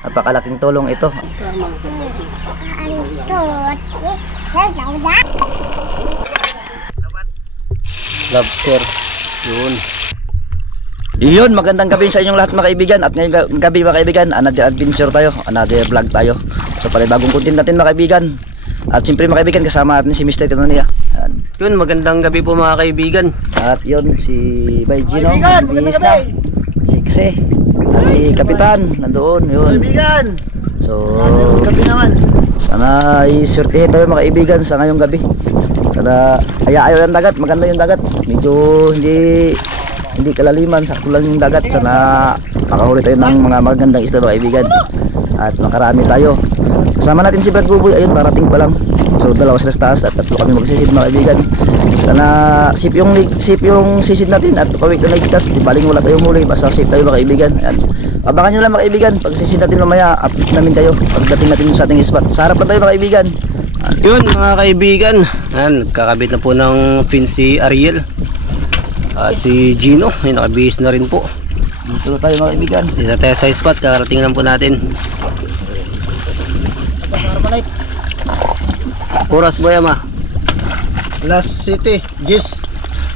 Napakalaking tulong ito. Lobster. Yun, magandang gabi sa inyong lahat mga kaibigan. At ngayong gabi mga kaibigan, another adventure tayo, another vlog tayo. So panibagong content natin mga kaibigan. At siyempre mga kaibigan, kasama natin si Mr. Kanonia. Yun, magandang gabi po mga kaibigan. At yun, si Bay Gino, bihis na. Si Kse, at si Kapitan, nandoon. Yun. Kaibigan! So, gabi naman. sana isurtihin tayo mga kaibigan sa ngayong gabi. Sana ayaw yung dagat, maganda yung dagat. Medyo hindi kalaliman, sakto lang yung dagat. Sana makahuli tayo ng mga magandang isda mga kaibigan. At makarami tayo. Kasama natin si Brad Buboy, ayun parating pa lang. So dalawa sila sa taas at tatlo kami magsisid mga kaibigan. Sana safe yung sisid natin at pawik na nagkitas. Di baling wala tayong huli, basta safe tayo mga kaibigan. Ayan. Abangan nyo lang mga kaibigan, pag sisid natin mamaya, update namin kayo pagdating natin sa ating spot. Sa harap na tayo mga kaibigan. Yun mga kaibigan, nagkakabit na po ng fin si Ariel. At si Gino, ay nakabihis na rin po. Dito na tayo mga kaibigan. Dito na tayo sa spot, kakarating lang po natin. Oras boyama. Last City, Gis.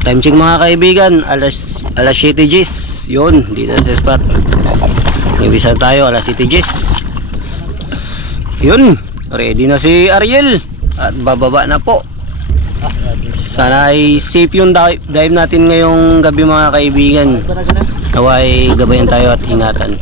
Time check mga kaibigan, alas 7 Gis. Yun, dito sa spot. Ngibisan tayo, alas 7 Gis. Yun, ready na si Ariel. At bababa na po. Sana ay safe yung dive natin ngayong gabi mga kaibigan. Naway gabayan tayo at ingatan.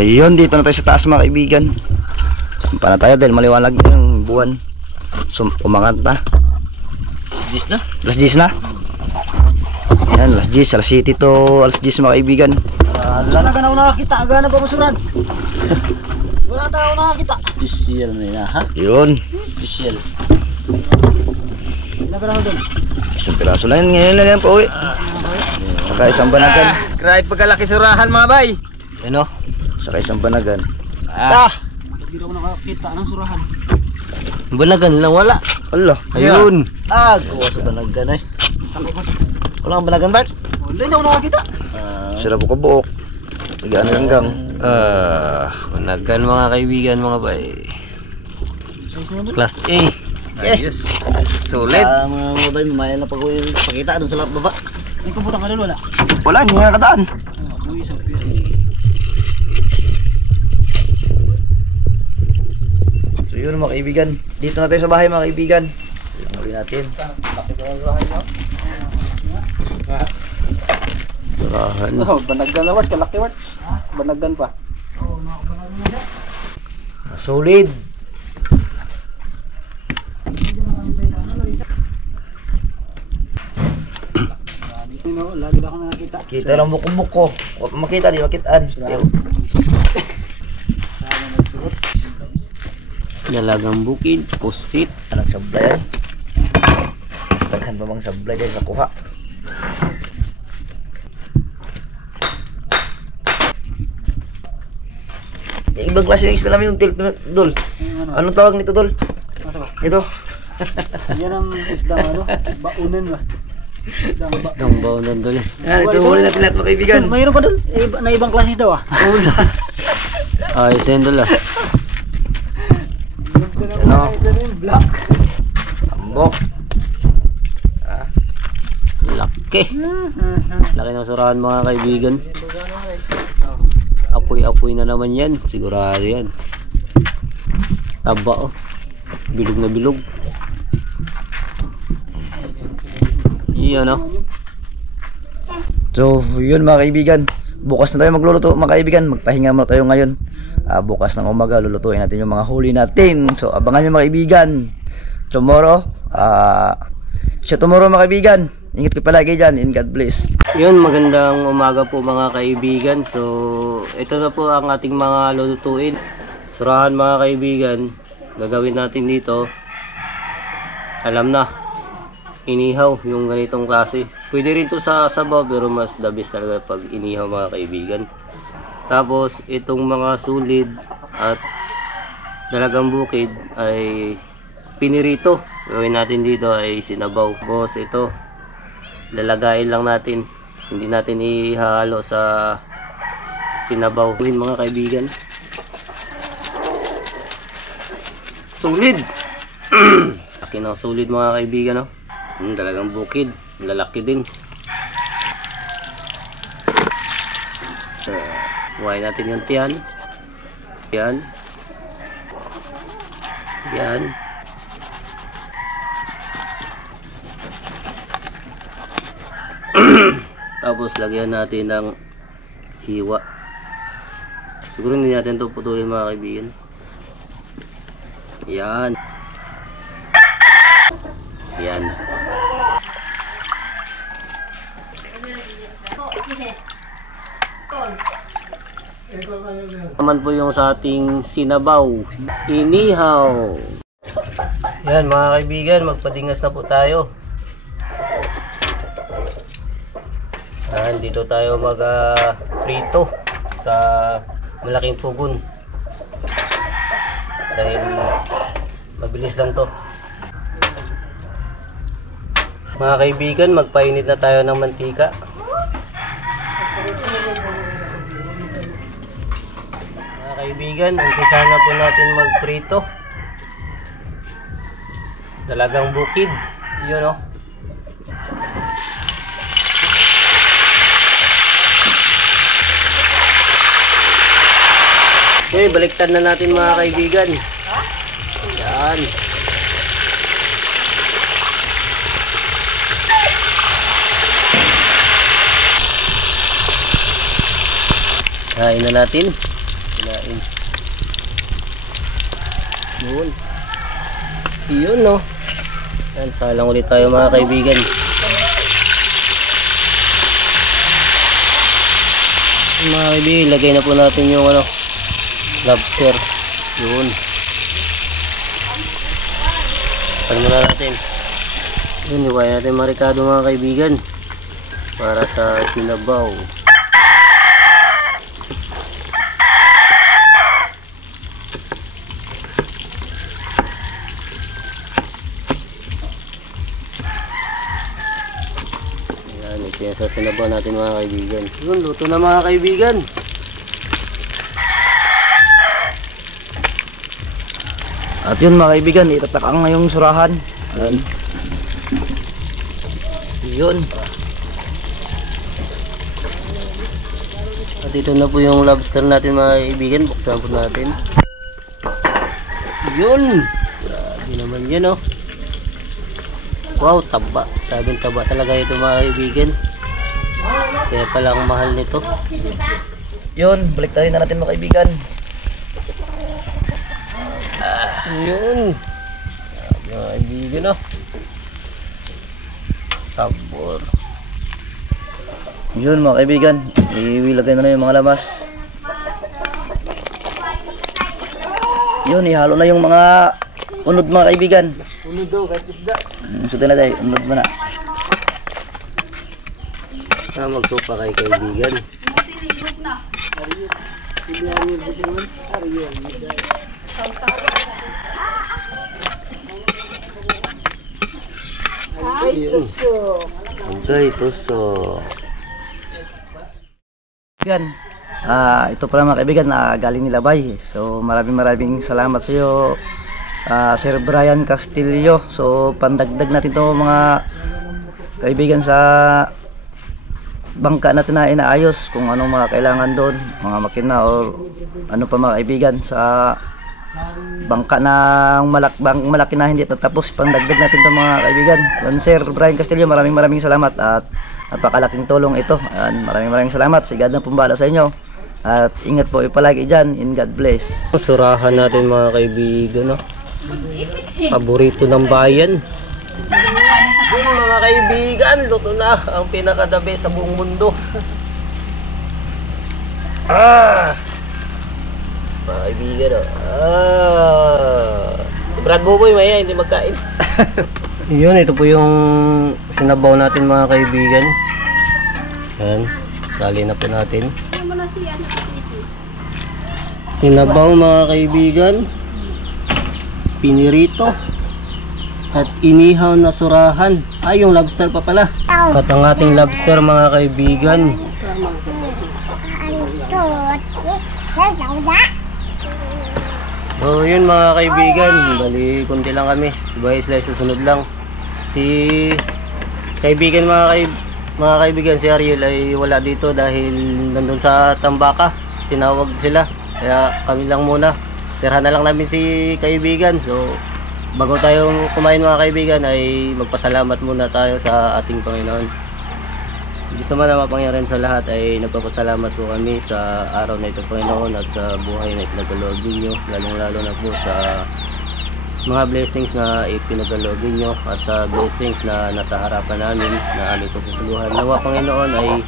Ayun, dito na tayo sa taas mga kaibigan. Para tayo dahil maliwanag yung buwan. So, umangat na. Gis na? Alas 10 na. Yan, alas 10, alas 7 to alas 10 mga kaibigan. Wala ka na ako nakakita, agana pa masuran. Wala na ako nakakita. Special na yun ha? Yun. Special. Nagana ako dun. Isang piraso lang yan. Ngayon na yan pa uwi. Saka isang banagan. Grabe pagkalaki surahan mga bay. Ano? Saka isang banagan. Hindi ako nakakita ng surahan. Banagan lang wala. Allah. Ayun. Kuha sa banagan eh. Wala kang banagan, Bart? Hindi ako nakakita. Sira po kabuok. Lagyan na hanggang. Banagan mga kaibigan mga bay. Size na yun. Class A. Ayos. Solid. Mga babay, mamaya na pag pakita doon sa baba. May kaputang kalul wala. Wala, hindi nga kadaan. Uy, isang pira. So yun mga kaibigan. Dito na tayo sa bahay mga kaibigan. Ang huli natin. Surahan. Banagan na wart, kalaki wart. Banagan pa. Solid. Lagi na ako nakakita. Kita lang buko-buko. Huwag makita, di makitaan. Dalagang bukid. Pusit. Anong sablay yan? Bastaghan pa mang sablay dyan sa kuha. Yung ibang klase yung isda namin yung tilt na Dol. Anong tawag nito, Dol? Nasa ba? Ito. Yan ang isdang ano, baunan ba? Isdang ba? Isdang baunan dol. Yan, ito huli natin lahat mga kaibigan. Mayroon pa doon, na ibang klase daw ah. Ayos yan dol ah. Ano? Black. Ambok. Laki. Laki ng surahan mga kaibigan. Apoy-apoy na naman yan. Sigurado yan. Taba oh. Bilog na bilog. Iyon oh. So, yun mga kaibigan. Bukas na tayo magluluto mga kaibigan. Magpahinga muna tayo ngayon. Bukas ng umaga, lulutuin natin yung mga huli natin. So, abangan nyo mga kaibigan. Tomorrow, tomorrow mga kaibigan. Ingat ko palagi dyan. And God bless. Yun, magandang umaga po mga kaibigan. So, ito na po ang ating mga lulutuin. Surahan mga kaibigan. Gagawin natin dito. Alam na. Inihaw yung ganitong klase. Pwede rin to sa sabaw pero mas the best talaga pag inihaw mga kaibigan. Tapos itong mga sulid at dalagang bukid ay pinirito. Gawin natin dito ay sinabaw. Tapos ito lalagayin lang natin. Hindi natin ihalo sa sinabaw. Mga kaibigan. Sulid. Laki ng sulid mga kaibigan no. Dalagang bukid, lalaki din. Kuhain natin yung tiyan. Yan. Yan. Tapos lagyan natin ng hiwa. Siguro hindi natin ito putulin mga kaibigan. Yan. Yan. Naman po yung sa ating sinabaw, inihaw. Yan mga kaibigan, magpadingas na po tayo. Dito tayo mag prito sa malaking pugon. Dahil mabilis lang to. Mga kaibigan, magpainit na tayo ng mantika. Mga kaibigan, umpisahan na po natin magprito. Dalagang bukid. Yun o. Okay, baliktad na natin mga kaibigan. Yan. Kain na natin. Kinain. Yun. Yun no. Yan, salang ulit tayo mga kaibigan. Mga kaibigan, lagay na po natin yung ano, lobster. Yun. Pagod muna natin. Yun, iwain natin marikado mga kaibigan. Para sa sinabaw. Ayan, ito yung sa sinabaw natin mga kaibigan. Yun, luto na mga kaibigan. At yun mga kaibigan, itatak ang ngayong surahan. Ayan. Yun. At ito na po yung lobster natin mga kaibigan. Buksan po natin. Yun! Grabe naman yun oh. Wow, taba. Sabing taba talaga ito mga kaibigan. Kaya pala ang mahal nito. Yun, balik tayo na natin mga kaibigan. Yun! Grabe mga kaibigan oh. Sabor. Yun mga kaibigan, iwilagay na yung mga lamas. Yun, ihalo na yung mga unod mga kaibigan. Unod daw, kahit isda. Sutin na tayo, unod mo na. Magsupa kay kaibigan. Okay, tusok. Yan. Ito pala mga kaibigan na galing nila Bay. So maraming salamat sa iyo, Sir Brian Castillo. So pandagdag natin to mga kaibigan sa bangka natin na inaayos, kung anong mga kailangan doon, mga makina or ano pa mga kaibigan sa bangka na malaki na hindi pa tapos. Pandagdag natin to mga kaibigan. Yan, Sir Brian Castillo, maraming salamat at napakalaking tulong ito. Maraming salamat. Si God na pumbala sa inyo. At ingat po palagi dyan. In God bless. Surahan natin mga kaibigan, no? Paborito ng bayan. Yun, mga kaibigan, luto na ang pinaka-the best sa buong mundo. Mga kaibigan, Brad Boboy, maya hindi magkain. Yun, ito po yung sinabaw natin mga kaibigan. Yan, sali na po natin. Sinabaw mga kaibigan, pinirito, at inihaw na surahan. Ay, yung lobster pa pala. At ang ating lobster mga kaibigan. So yun mga kaibigan, bali konti lang kami. Si Bayes lang susunod lang. Si kaibigan mga kaibigan, si Ariel ay wala dito dahil nandun sa Tambaka. Tinawag sila. Kaya kami lang muna. Sirahan na lang namin si kaibigan. So bago tayo kumain mga kaibigan ay magpasalamat muna tayo sa ating Panginoon. Diyos naman na mapangyarihan sa lahat ay nagpapasalamat po kami sa araw na ito Panginoon at sa buhay na ipinagkaloob ninyo, lalong-lalo na po sa mga blessings na ipinagkaloob ninyo at sa blessings na nasa harapan namin na aming susuluhan. Nawa Panginoon ay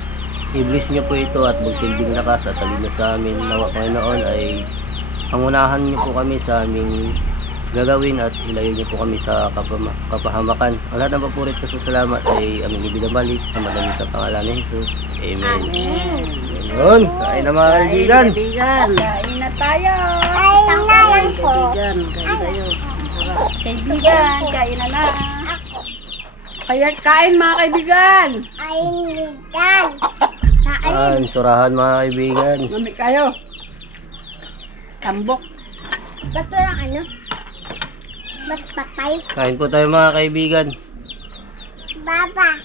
i-bless nyo po ito at magsilbing lakas at talino sa amin. Nawa Panginoon ay pangunahan nyo po kami sa aming gagawin at ilayo niyo po kami sa kapahamakan. Ang lahat ng papurit ko sa salamat ay aming ibinabalik sa madalis na pangalan ni Jesus. Amen. Amen. Kain na mga kaibigan. Kain na tayo. Kain na lang po. Kaibigan, kain na na. Kaya kain mga kaibigan. Kaibigan. Kain, surahan mga kaibigan. Mami kayo. Tambok. Ba't walang ano? Ba't patay? Kain po tayo mga kaibigan. Baba.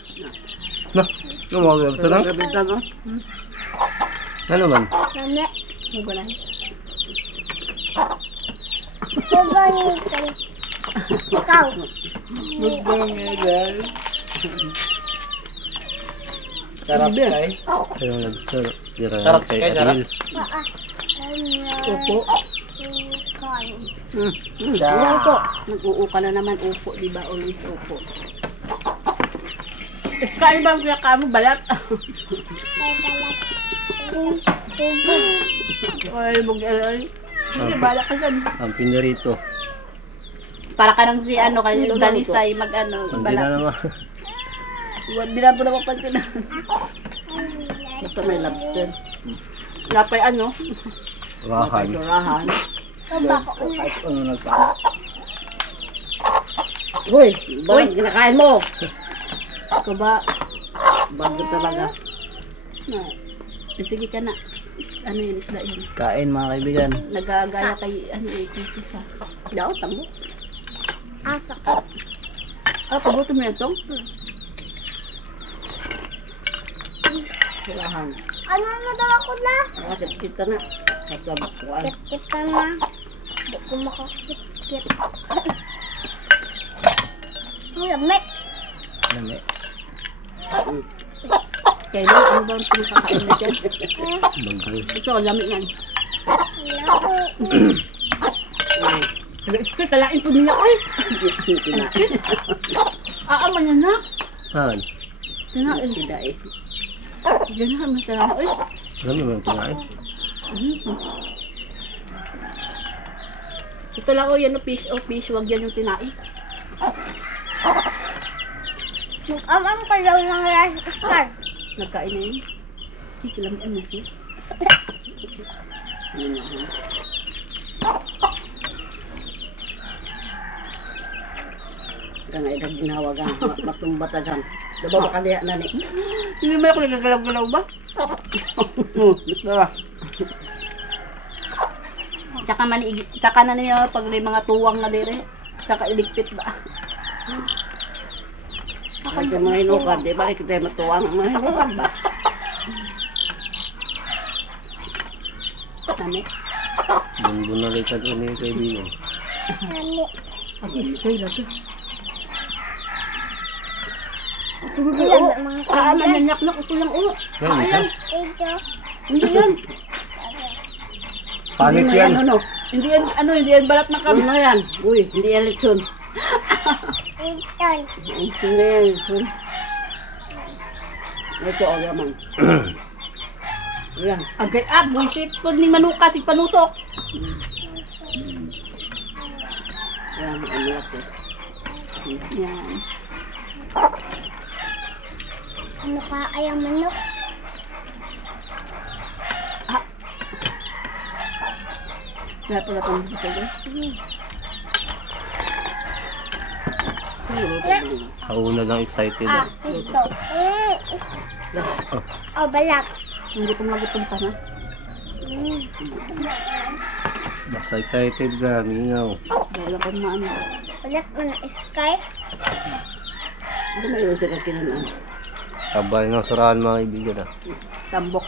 No, lumawag sa lang. Ano man? Mami. Magulan. Sabang ito. Ikaw. Sarap kay. Pero lobster. Sarap kay, sarap. Ariel. Opo. Upo. Nag-uuka na naman upo, di ba? Always upo. Kain ba ang kinakain mo? Balat? Ay, bugay. Ay, balak ka dyan. Ang pinarito. Para ka nang si ano, kaya dalisay, mag-ano, Pansin na balat. naman. Hindi na po na mapansin na. Basta may lobster. Napay ano? Rahan. Rahan. Kahit ano nagpano. Uy, balang kinakain mo. Ito ba? Bago talaga. No. Sige ka na. Ano yun, isda yun. Kain mga kaibigan. Nagagaya kay, ano eh, kisis ha. Daw, tango. Sakit. Ah, pabuto mo yan tong? Rahan. Ano na daw ako na? Nakakit ka na. Kasabak ko ah. Kit-kit ka na. Hindi ko makakit-kit. Ang lamig. Lami. Kaya ano ba ang pinakakain na dyan? Bagal. Ito, lamig yan. Hello. Ito, kalain po niya ko eh. Aaman yan na. Han. Tinain. Tidak eh. Ganahan mo siya eh. Alam mo ba kinain? Ito lang o yan o fish, wag yan yung tinai. Mag-amam ka daw ng rice star. Nagkain na yun. Kikilamaan na siya. Kang ay ginawagan, matumbatagan. Diba ba kaliya na ni? Hindi mo ako nagagalaw-galaw ba? Diba? Tsaka na niya pag may mga tuwang na dire. Tsaka iligpit ba? Kapag yung mga hinukad, di balik tayo matuwang ang mga hinukad ba? Nami? Bunbunalitan ini kaibigan. Nani. Pag-istay lang ito. Ilan na mga Manyanyak na ito lang ulo. Ayan. ito. Hindi yan. Pangit Hindi yan. Hindi yan balat na kami. Ano yan? Uy, hindi yan lechon. Ito. Hindi yan lechon. Ito o yaman. Ayan. Agay buisit po ni manuka si panusok. Ayan, ano natin. Yan. Ano ka ayang manok? Kaya pala itong dito ko. Sa una lang excited. Ito. Oh, balat. Ang gutom na gutom ka na. Basta excited ka, mingaw. Dahil ako maano. Balat mo na sky. Ano mayroon siya kakinan? Sabay ng surahan mga kaibigan ah. Tambok.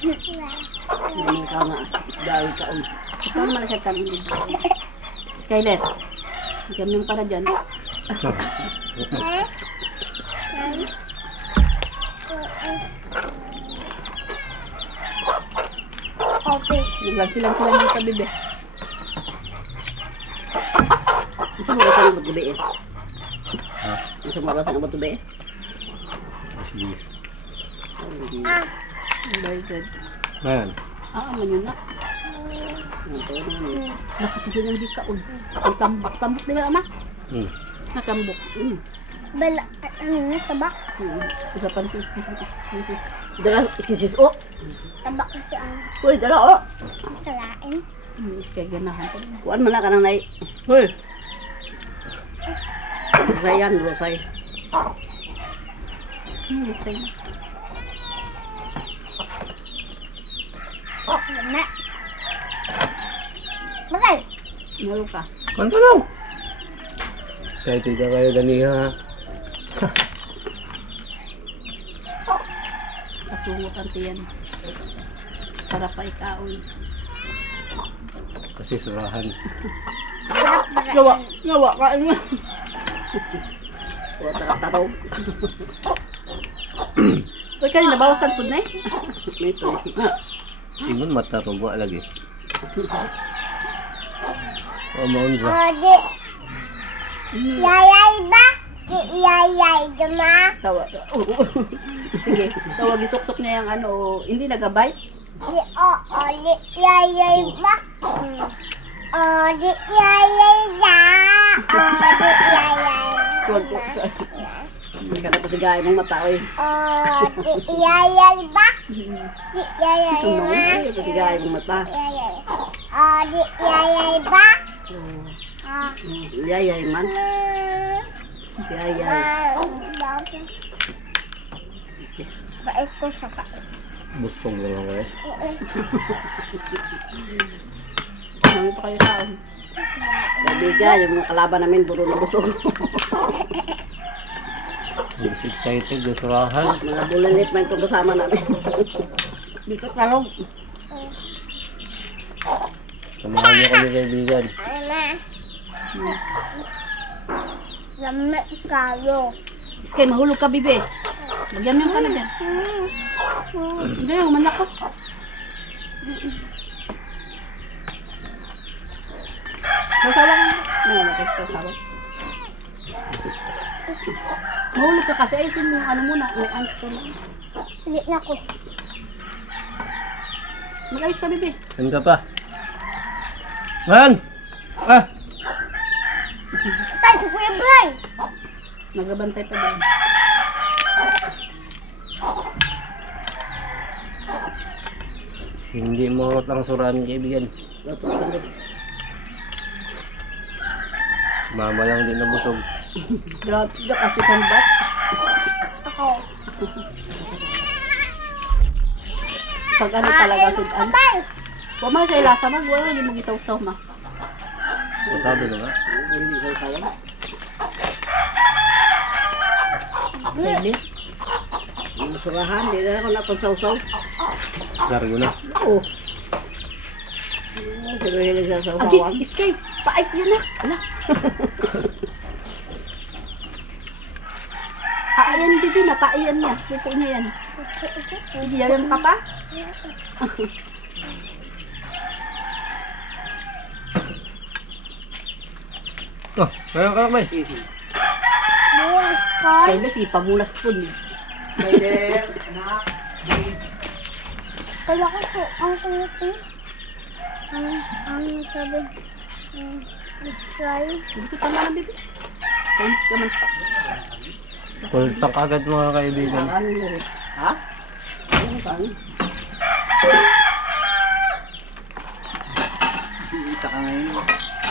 Hindi ka nga. Dahil ka on. Ito naman siya kami. Skyler. Gaming para dyan. Coffee. Naglang silang yung sa bibe. Ito mo ba sa gabi eh? Ha? Ito mo ba sa gabi eh? Sige. Very good. Ayan. Man yun na. Nakatagin ang di kaon. Ang tambak. Tambak di ba ama? Nakambok. Balat. Ano na? Tabak? Isa pa rin kisis. Dala kisis o. Tabak kasi ang Uy, dala o. kalain. Iskay ganahan ko. Kuan mo na ka nang nai. Uy. Rosay yan, Rosay. Rosay. Lama. Bakal. Meron ka. Kanta lang. Excited ka kayo ganiha. Kasungot ang tiyan. Para pa ikaon. Kasi surahan. Sarap ba? Gawa, kain mo. Wala takataraw. Uy, kayo nabawasan po na eh. May ito. Ingon mata ruba lagi. Maunsa. Di. Yayay ba? Di yayay dama. Tawa. Sige, tawag isok-sok niya yung ano, hindi nagabay. Di di yayay ba? Di yayay da. Di yayay. Huwag po. Hindi ka na pasigay mong mata, oy. Di yayay ba? Di yayay Ito mo, ma. ay, pasigay mong mata. Yayay. Di yayay ba? Yayay man. Yayay. Bait ko siya pa. Busog na lang eh. Ano pa kayo taon? Kaibigan, yung mga kalaban namin, buro na busog. Mas excited yung surahan. Mga bulanit man itong kasama namin. Dito karong. Samahan niyo kami kaibigan. Ana. Lamig kayo. Iskay, mahulog ka, bibe. Magyam yung ka na dyan. Hindi, umanak ko. Sasawa ka. Nangalakit, sasawa. Mahulog ka kasi, ayusin mo yung ano muna. May ans ka na. Hindi na ko. Mag-ayos ka, bibe. Saan ka pa? Man! Ah! Tay, si Kuya Bray. Magabantay pa dyan. Hindi mo ang surahan kaibigan. Dapat ka din. Mama lang din na busog. Grabe ka kasi kang bat. Ako. Pag ano talaga sudan. Tay. Huwag man sa ilasa mag, wala hindi mo gitaw-saw ma. Masado na nga. Hindi ko sawan. Pwede. Ang surahan, hindi na ako napansaw-saw. Largo na. Oo. Pero hilig sa saw-sawan. Agi, iskay! Paait yan na! Ala! Ayan, bibi na, paiyan niya. Pupo niya yan. Sige, yaman ka pa? Oh, kaya ka may. Buwas ka. Kaya na si pamulas po niya. Kala ko po, ang kumiti. Ang sabi. Sky. Hindi ko tama na, bibi. Kainis ka man pa. Kultak agad mga kaibigan. Ano mo? Ha? Ano ka? Isa ka ngayon.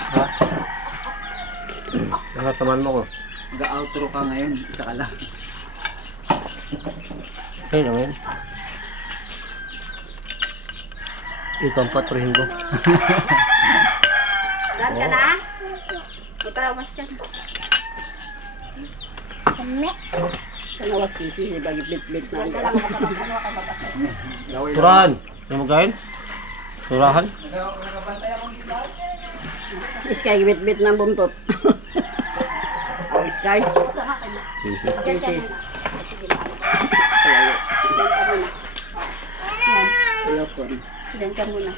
Ha? Nakasaman mo ko. Ga-outro ka ngayon. Isa ka lang. Okay naman. Ikaw ang patruhin ko. Saan ka na? Ito mas dyan. Kami. Kanawas kisi, si bagi bit-bit na. Surahan! Ano mo kain? Surahan? Si Sky bit-bit ng buntot. Oh, Sky. Sisi. Kisi. Ayaw. Diyan ka muna. Ayaw ko. Diyan ka muna.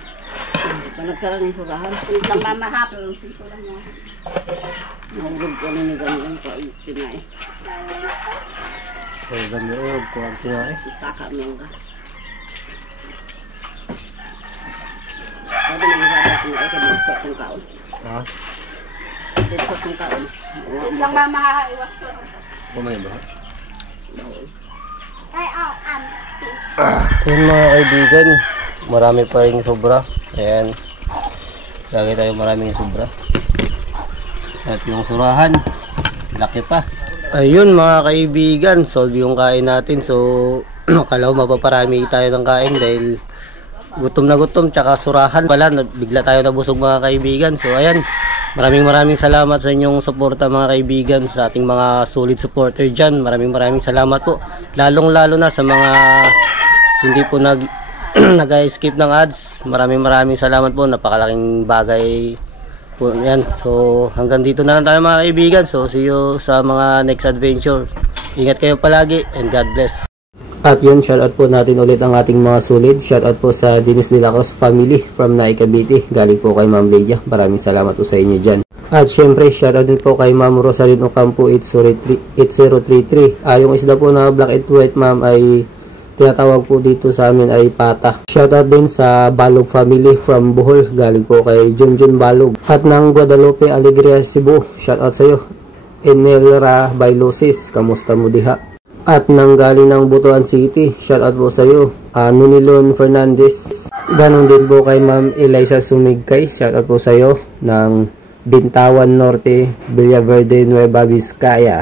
Panagsara ng surahan. Hindi lang mamahap. Sito lang mo. Nahulog ko na ni ganyan ko. Pinay. Kaya gano'n. Kuwag sinae. Itaka mo ka. Sabi na mga ko ay kabukot ng kaon. Ha? Kabukot ng kaon. Hindi lang mamahaiwas ko. Kumain ba? Ay, Yun mga kaibigan. Marami pa rin sobra. Ayan. Lagi tayo maraming sobra. At yung surahan. Laki pa. Ayun mga kaibigan, solve yung kain natin. So, kalaw mapaparami tayo ng kain dahil gutom na gutom tsaka surahan pala. Bigla tayo nabusog mga kaibigan. So, ayan. Maraming salamat sa inyong suporta mga kaibigan, sa ating mga solid supporter dyan. Maraming salamat po. Lalong-lalo na sa mga hindi po nag-skip ng ads. Maraming salamat po. Napakalaking bagay po yan. So hanggang dito na lang tayo mga kaibigan. So see you sa mga next adventure. Ingat kayo palagi and God bless. At yun, shoutout po natin ulit ang ating mga sulit. Shoutout po sa Dinis de la Cruz family from Naik Cavite. Galing po kay Ma'am Lydia. Maraming salamat po sa inyo dyan. At syempre, shoutout din po kay Ma'am Rosalyn Ocampo 8033. Yung isda po na black and white ma'am ay tinatawag po dito sa amin ay pata. Shoutout din sa Balog family from Bohol. Galing po kay Junjun Balog. At ng Guadalupe Alegria Cebu. Shoutout sa iyo. Enelra Bailosis. Kamusta mo diha? At nanggaling ng Butuan City, shoutout po sa iyo. Nunilon Fernandez. Ganon din po kay Ma'am Eliza Sumigkay, shoutout po sa iyo ng Bintawan Norte, Villaverde, Nueva Vizcaya.